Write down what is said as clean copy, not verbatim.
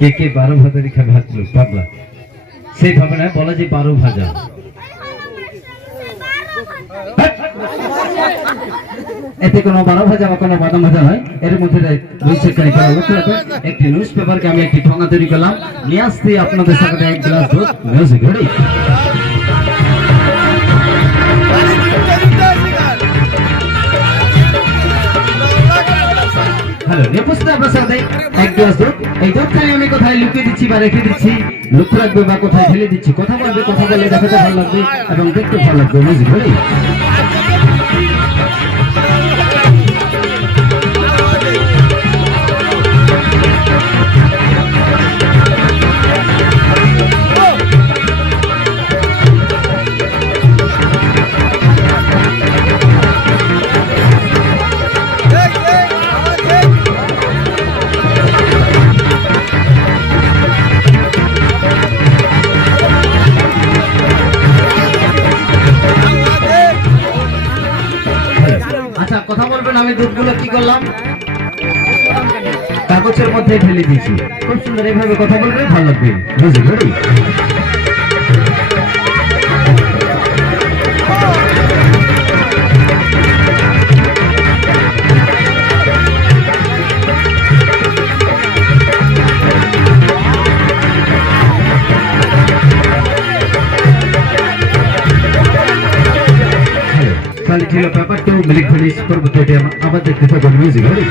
কে কে 12 ভাজারি খাবে হাত তুলো পাগলা সেইভাবে না বলা যে 12 ভাজা এতে কোনো 12 ভাজা বা কোনো বাদাম ভাজা নয় এর মধ্যে রয়েছে একটি নিউজ পেপারকে আমি একটি ঠোঙা তৈরি করলাম নিয়ে আসতে আপনাদের সাথে এক গ্লাস দুধ মিউজিক রেডি হ্যালো নেপোস্ট আপনার সাথে এক গ্লাস দুধ এই দুধটাই আমি কোথায় লুকিয়ে দিচ্ছি বা রেখে দিচ্ছি লক্ষ্য রাখবে বা কোথায় ঢেলে দিচ্ছি কথা বলবে কথা বলে দেখাতে ভালো লাগবে এবং দেখতে ভালো লাগবে মিউজিক রেডি আচ্ছা কথা বলবেন আমি দুধগুলো কি করলাম কাগজের মধ্যে ঢেলে দিয়েছি খুব সুন্দর এইভাবে কথা বলবেন ভালো লাগবে মিউজিক রেডি ছিল পেপার টু মিলিক ফিনিশ পরবর্তীতে আবার দেখতে থাকবেন মিউজিক রেডি